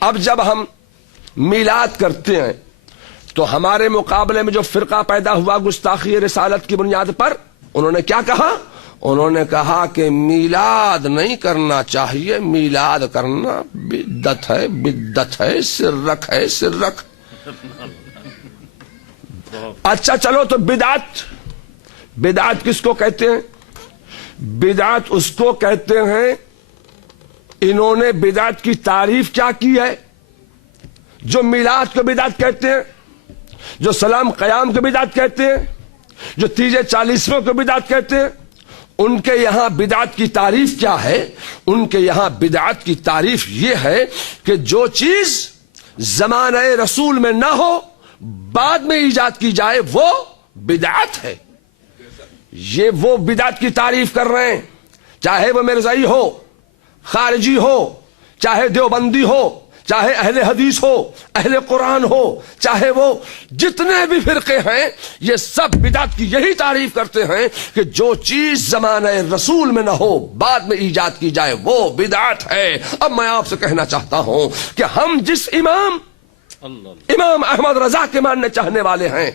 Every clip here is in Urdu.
اب جب ہم میلاد کرتے ہیں تو ہمارے مقابلے میں جو فرقہ پیدا ہوا گستاخی رسالت کی بنیاد پر، انہوں نے کیا کہا؟ انہوں نے کہا کہ میلاد نہیں کرنا چاہیے، میلاد کرنا بدعت ہے، بدعت ہے، شرک ہے، شرک۔ اچھا چلو، تو بدعت، بدعت کس کو کہتے ہیں؟ بدعت اس کو کہتے ہیں، انہوں نے بدعت کی تعریف کیا کی ہے؟ جو میلاد کو بدعت کہتے ہیں، جو سلام قیام کو بدعت کہتے ہیں، جو تیجے چالیسویں کو بدعت کہتے ہیں، ان کے یہاں بدعت کی تعریف کیا ہے؟ ان کے یہاں بدعت کی تعریف یہ ہے کہ جو چیز زمانہ رسول میں نہ ہو بعد میں ایجاد کی جائے وہ بدعت ہے۔ یہ وہ بدعت کی تعریف کر رہے ہیں، چاہے وہ مرزائی ہو، خارجی ہو، چاہے دیوبندی ہو، چاہے اہل حدیث ہو، اہل قرآن ہو، چاہے وہ جتنے بھی فرقے ہیں، یہ سب بدعت کی یہی تعریف کرتے ہیں کہ جو چیز زمانہ رسول میں نہ ہو بعد میں ایجاد کی جائے وہ بدعت ہے۔ اب میں آپ سے کہنا چاہتا ہوں کہ ہم جس امام احمد رضا کے ماننے چاہنے والے ہیں،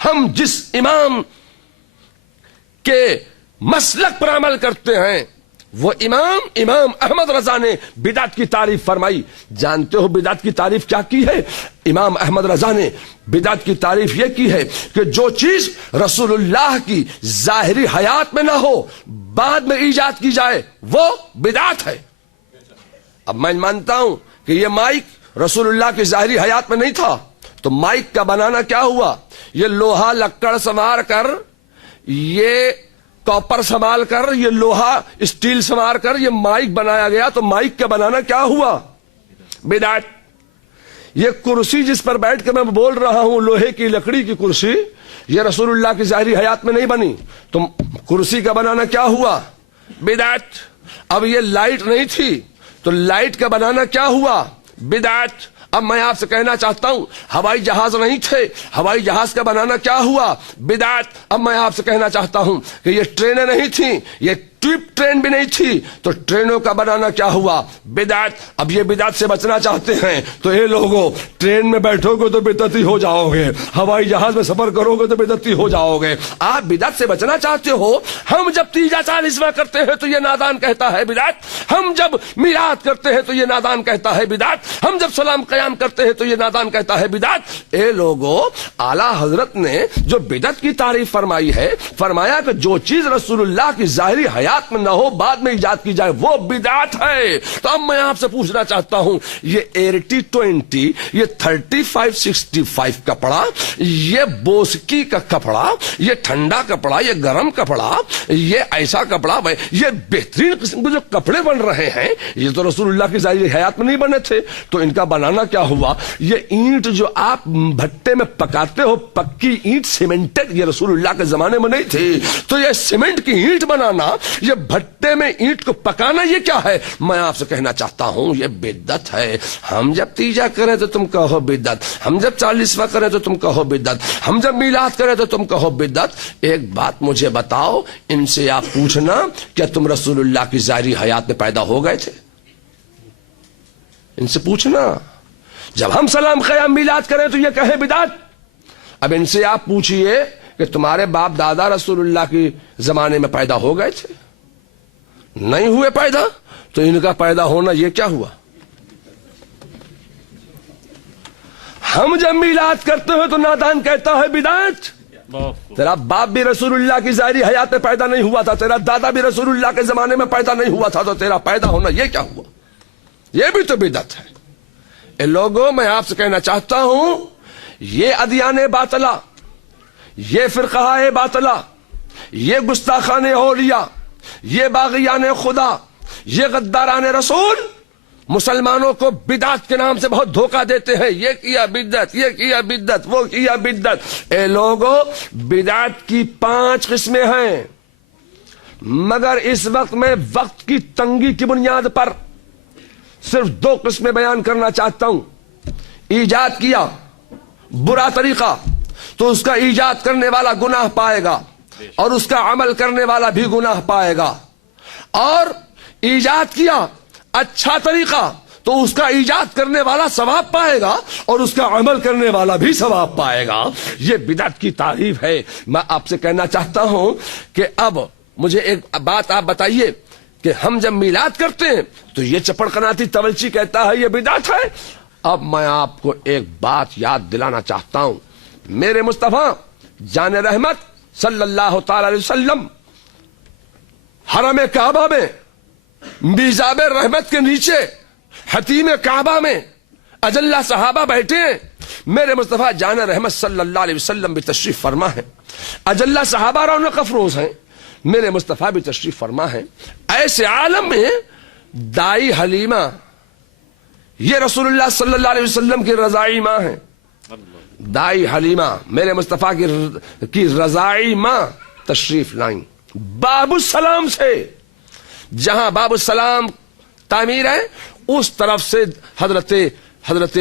ہم جس امام کے مسلک پر عمل کرتے ہیں، وہ امام احمد رضا نے بدعت کی تعریف فرمائی۔ جانتے ہو بدعت کی تعریف کیا کی ہے؟ امام احمد رضا نے بدعت کی تعریف یہ کی ہے کہ جو چیز رسول اللہ کی ظاہری حیات میں نہ ہو بعد میں ایجاد کی جائے وہ بدعت ہے۔ اب میں مانتا ہوں کہ یہ مائک رسول اللہ کی ظاہری حیات میں نہیں تھا، تو مائک کا بنانا کیا ہوا؟ یہ لوہا لکڑ سنوار کر، یہ کاپر سنبھال کر، یہ لوہا اسٹیل سنوار کر یہ مائک بنایا گیا، تو مائک کا بنانا کیا ہوا؟ بدعت۔ یہ کرسی جس پر بیٹھ کے میں بول رہا ہوں، لوہے کی لکڑی کی کرسی، یہ رسول اللہ کی ظاہری حیات میں نہیں بنی، تو کرسی کا بنانا کیا ہوا؟ بدعت۔ اب یہ لائٹ نہیں تھی تو لائٹ کا بنانا کیا ہوا؟ بدعت۔ اب میں آپ سے کہنا چاہتا ہوں ہوائی جہاز نہیں تھے، ہوائی جہاز کا بنانا کیا ہوا؟ بدعت۔ اب میں آپ سے کہنا چاہتا ہوں کہ یہ ٹرینیں نہیں تھیں، یہ ٹیوب ٹرین بھی نہیں تھی، تو ٹرینوں کا بنانا کیا ہوا؟ بدعت۔ اب یہ بدعت سے بچنا چاہتے ہیں تو اے لوگوں، ٹرین میں بیٹھو گے تو بدعتی ہو جاؤ گے، ہوائی جہاز میں سفر کرو گے تو بدعتی ہو جاؤ گے۔ آپ بدعت سے بچنا چاہتے ہو؟ ہم جب تیجا چالیسواں کرتے ہیں تو یہ نادان کہتا ہے بدعت، ہم جب میلاد کرتے ہیں تو یہ نادان کہتا ہے بدعت، ہم جب سلام قیام کرتے ہیں تو یہ نادان کہتا ہے بدعت۔ اے لوگوں، اعلیٰ حضرت نے جو بدعت کی تعریف فرمائی ہے، فرمایا کہ جو چیز رسول اللہ کی ظاہری حیات میں نہ ہو بعد میں ایجاد کی جائے وہ بدعت ہے۔ تو اب میں آپ سے پوچھنا چاہتا ہوں، یہ 80-20، یہ 35-65 کپڑا، یہ بوسکی کا کپڑا، یہ ٹھنڈا کپڑا، یہ گرم کپڑا، یہ ایسا کپڑا، یہ بہترین قسم کے جو کپڑے بن رہے ہیں، یہ تو رسول اللہ کی ظاہری حیات میں نہیں بنے تھے، تو ان کا بنانا کیا ہوا؟ یہ اینٹ جو آپ بھٹے میں پکاتے ہو، پکی اینٹ، سیمنٹڈ، یہ رسول اللہ کے زمانے میں نہیں تھی، تو یہ سیمنٹ کی اینٹ بنانا، یہ بھٹے میں اینٹ کو پکانا، یہ کیا ہے؟ میں آپ سے کہنا چاہتا ہوں یہ بدعت ہے۔ ہم جب تیجا کریں تو تم کہو بدعت، ہم جب 40واں کریں تو تم کہو بدعت، ہم جب میلاد کریں تو تم کہو بدعت۔ ایک بات مجھے بتاؤ، ان سے آپ پوچھنا کیا تم رسول اللہ کی ظاہری حیات میں پیدا ہو گئے تھے؟ ان سے پوچھنا۔ جب ہم سلام قیام میلاد کریں تو یہ کہے بدعت۔ اب ان سے آپ پوچھئے کہ تمہارے باپ دادا رسول اللہ کے زمانے میں پیدا ہو گئے تھے؟ نہیں ہوئے پیدا، تو ان کا پیدا ہونا یہ کیا ہوا؟ ہم جب میلاد کرتے ہیں تو نادان کہتا ہے بدعت۔ تیرا باپ بھی رسول اللہ کی ظاہری حیات میں پیدا نہیں ہوا تھا، تیرا دادا بھی رسول اللہ کے زمانے میں پیدا نہیں ہوا تھا، تو تیرا پیدا ہونا یہ کیا ہوا؟ یہ بھی تو بدعت ہے۔ اے لوگوں، میں آپ سے کہنا چاہتا ہوں یہ ادیان باطلہ، یہ فرقہ باطلہ، یہ گستاخان اولیاء، یہ باغیان خدا، یہ غداران رسول مسلمانوں کو بدعت کے نام سے بہت دھوکہ دیتے ہیں۔ یہ کیا بدعت، یہ کیا بدعت، وہ کیا بدعت۔ اے لوگوں، بدعت کی 5 قسمیں ہیں، مگر اس وقت میں وقت کی تنگی کی بنیاد پر صرف 2 قسمیں بیان کرنا چاہتا ہوں۔ ایجاد کیا برا طریقہ تو اس کا ایجاد کرنے والا گناہ پائے گا، اور اس کا عمل کرنے والا بھی گناہ پائے گا، اور ایجاد کیا اچھا طریقہ تو اس کا ایجاد کرنے والا ثواب پائے گا اور اس کا عمل کرنے والا بھی ثواب پائے گا. یہ بدعت کی تعریف ہے. میں آپ سے کہنا چاہتا ہوں کہ اب مجھے ایک بات آپ بتائیے کہ ہم جب میلاد کرتے ہیں تو یہ چپڑ قناتی تولچی کہتا ہے یہ بدعت ہے. اب میں آپ کو ایک بات یاد دلانا چاہتا ہوں. میرے مصطفیٰ جان رحمت صلی اللہ تعالی علیہ وسلم حرم کعبہ میں میزاب رحمت کے نیچے حتیم کعبہ میں اجلہ صحابہ بیٹھے ہیں. میرے مصطفیٰ جان رحمت صلی اللہ علیہ وسلم بھی تشریف فرما ہے. اجلہ صحابہ رونق افروز ہیں. میرے مصطفیٰ بھی تشریف فرما ہے. ایسے عالم میں دائی حلیمہ یہ رسول اللہ صلی اللہ علیہ وسلم کی رضائی ماں ہیں. دائی حلیمہ میرے مصطفیٰ کی رضائی ماں تشریف لائیں باب السلام سے. جہاں باب السلام تعمیر ہے اس طرف سے حضرت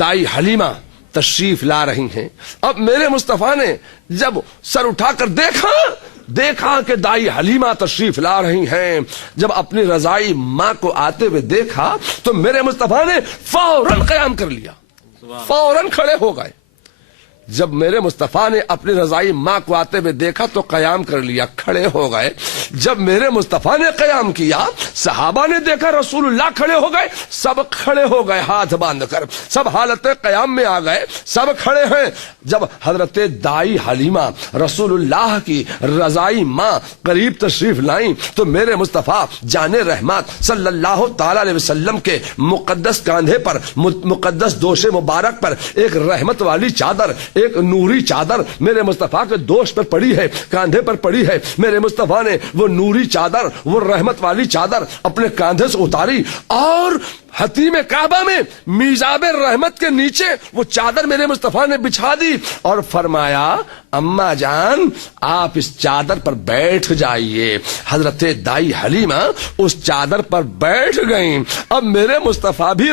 دائی حلیمہ تشریف لا رہی ہیں. اب میرے مصطفیٰ نے جب سر اٹھا کر دیکھا کہ دائی حلیمہ تشریف لا رہی ہیں, جب اپنی رضائی ماں کو آتے ہوئے دیکھا تو میرے مصطفیٰ نے فوراً قیام کر لیا, فوراً کھڑے ہو گئے. جب میرے مصطفیٰ نے اپنی رضائی ماں کو آتے ہوئے دیکھا تو قیام کر لیا, کھڑے ہو گئے. جب میرے مصطفیٰ نے قیام کیا صحابہ نے دیکھا رسول اللہ کھڑے ہو گئے, سب کھڑے ہو گئے ہاتھ باندھ کر, سب حالت قیام میں آ گئے, سب کھڑے ہیں. جب حضرت دائی حلیمہ رسول اللہ کی رضائی ماں قریب تشریف لائیں تو میرے مصطفیٰ جان رحمت صلی اللہ تعالی علیہ وسلم کے مقدس کاندھے پر, مقدس دوش مبارک پر ایک رحمت والی چادر, ایک نوری چادر میرے مصطفیٰ کے دوش پر پڑی ہے, کاندھے پر پڑی ہے. میرے مصطفیٰ نے وہ نوری چادر, وہ رحمت والی چادر اپنے کاندھے سے اتاری اور حتیم کعبہ میں میزاب رحمت کے نیچے وہ چادر میرے مصطفیٰ نے بچھا دی اور فرمایا اماں جان آپ اس چادر پر بیٹھ جائیے. حضرت دائی حلیمہ اس چادر پر بیٹھ گئیں. اب میرے مصطفیٰ بھی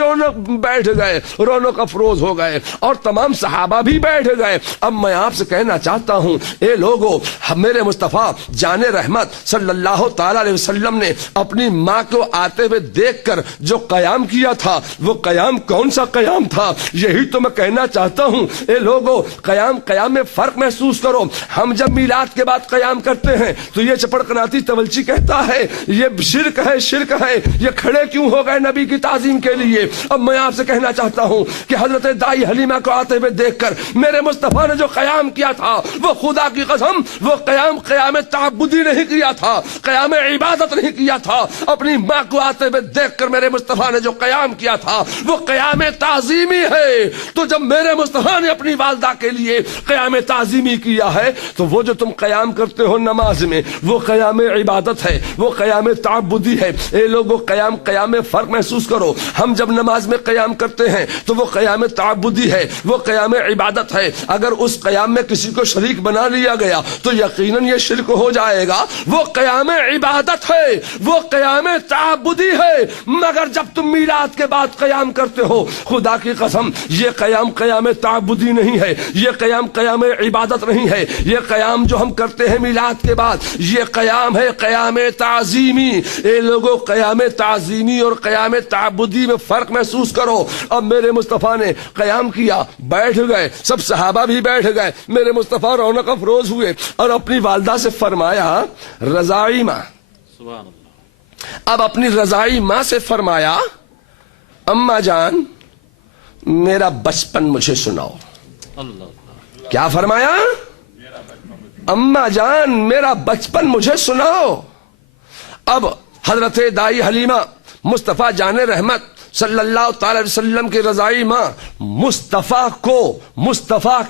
بیٹھ گئے, رونق افروز ہو گئے اور تمام صحابہ بھی بیٹھ گئے. اب میں آپ سے کہنا چاہتا ہوں اے لوگو, میرے مصطفیٰ جان رحمت صلی اللہ تعالی علیہ وسلم نے اپنی ماں کو آتے ہوئے دیکھ کر جو قیام کیا تھا وہ قیام کون سا قیام تھا, یہی تو میں کہنا چاہتا ہوں. اے لوگو قیام میں فرق محسوس کرو. ہم جب میلاد کے بعد قیام کرتے ہیں تو یہ چپڑ قناتی تولچی کہتا ہے یہ شرک ہے, یہ کھڑے کیوں ہو گئے نبی کی تعظیم کے لیے. اب میں آپ سے کہنا چاہتا ہوں کہ حضرت دائی حلیمہ کو آتے ہوئے دیکھ کر میرے مصطفیٰ نے جو قیام کیا تھا وہ خدا کی قسم وہ قیام تعبدی نہیں کیا تھا, قیام عبادت نہیں کیا تھا. اپنی ماں کو آتے ہوئے دیکھ کر میرے مصطفیٰ نے جو قیام کیا تھا وہ قیام تعظیمی ہے. تو جب میرے مصطفیٰ نے اپنی والدہ کے لیے قیام تعظیمی کیا ہے تو وہ جو تم قیام کرتے ہو نماز میں وہ قیام عبادت ہے, وہ قیام تعبدی ہے. اے لوگوں قیام میں فرق محسوس کرو. ہم جب نماز میں قیام کرتے ہیں تو وہ قیام تعبدی ہے, وہ قیام عبادت ہے. اگر اس قیام میں کسی کو شریک بنا لیا گیا تو یقیناً یہ شرک ہو جائے گا. وہ قیام عبادت ہے, وہ قیام تعبدی ہے. مگر جب تم میلاد کے بعد قیام کرتے ہو خدا کی قسم یہ قیام تعبدی نہیں ہے, یہ قیام عبادت نہیں ہے. یہ قیام جو ہم کرتے ہیں میلاد کے بعد یہ قیام ہے قیام تعظیمی. اے لوگوں قیام تعظیمی اور قیام تعبدی میں فرق محسوس کرو. اب میرے مصطفیٰ نے قیام کیا, بیٹھ گئے, سب صحابہ بھی بیٹھ گئے. میرے مصطفیٰ رونق افروز ہوئے اور اپنی والدہ سے فرمایا رضائی ماں. اب اپنی رضائی ماں سے فرمایا اماں جان میرا بچپن مجھے سناؤ. کیا فرمایا؟ اماں جان میرا بچپن مجھے سناؤ. اب حضرت دائی حلیمہ مصطفیٰ جان رحمت صلی اللہ تعالی وسلم کی رضائی ماں مصطفیٰ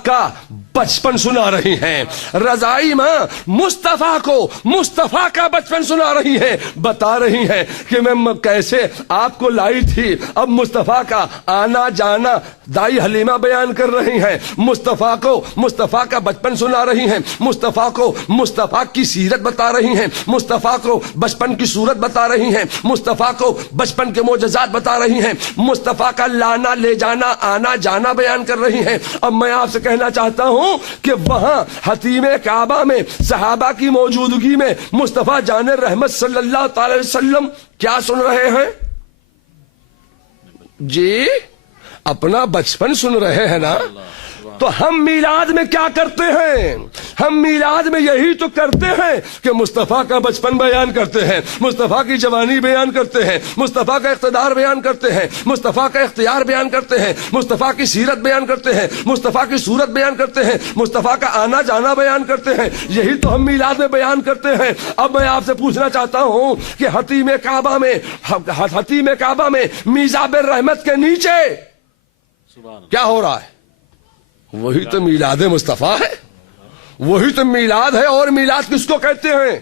کا بچپن سنا رہی ہیں. رضائی ماں مصطفیٰ کو مصطفیٰ کا بچپن سنا رہی ہیں, بتا رہی ہیں کہ میں کیسے آپ کو لائی تھی. اب مصطفیٰ کا آنا جانا دائی حلیمہ بیان کر رہی ہیں. مصطفیٰ کو مصطفیٰ کا بچپن سنا رہی ہیں, مصطفیٰ کو مصطفیٰ کی سیرت بتا رہی ہیں, مصطفیٰ کو بچپن کی صورت بتا رہی ہیں, مصطفیٰ کو بچپن کے معجزات بتا رہی ہیں, مصطفیٰ کا لانا لے جانا آنا جانا بیان کر رہی ہیں. اب میں آپ سے کہنا چاہتا ہوں کہ وہاں حتیم کعبہ میں صحابہ کی موجودگی میں مصطفیٰ جان رحمت صلی اللہ تعالی وسلم کیا سن رہے ہیں؟ جی اپنا بچپن سن رہے ہیں نا؟ تو ہم میلاد میں کیا کرتے ہیں؟ ہم میلاد میں یہی تو کرتے ہیں کہ مصطفیٰ کا بچپن بیان کرتے ہیں، مصطفیٰ کی جوانی بیان کرتے ہیں، مصطفیٰ کا اقتدار بیان کرتے ہیں، مصطفیٰ کا اختیار بیان کرتے ہیں، مصطفیٰ کی سیرت بیان کرتے ہیں، مصطفیٰ کی صورت بیان کرتے ہیں، مصطفیٰ کا آنا جانا بیان کرتے ہیں۔ یہی تو ہم میلاد میں بیان کرتے ہیں۔ اب میں آپ سے پوچھنا چاہتا ہوں کہ حتیم کعبہ میں میزاب الرحمت کے نیچے کیا ہو رہا ہے؟ وہی تو میلاد مصطفیٰ ہے، وہی تو میلاد ہے۔ اور میلاد کس کو کہتے ہیں؟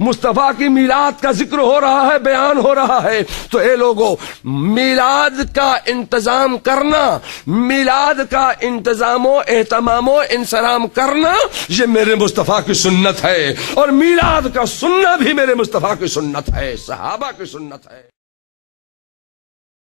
مصطفیٰ کی میلاد کا ذکر ہو رہا ہے، بیان ہو رہا ہے۔ تو اے لوگوں، میلاد کا انتظام کرنا، میلاد کا انتظام و اہتمام و انصرام کرنا، یہ میرے مصطفیٰ کی سنت ہے، اور میلاد کا سننا بھی میرے مصطفیٰ کی سنت ہے، صحابہ کی سنت ہے۔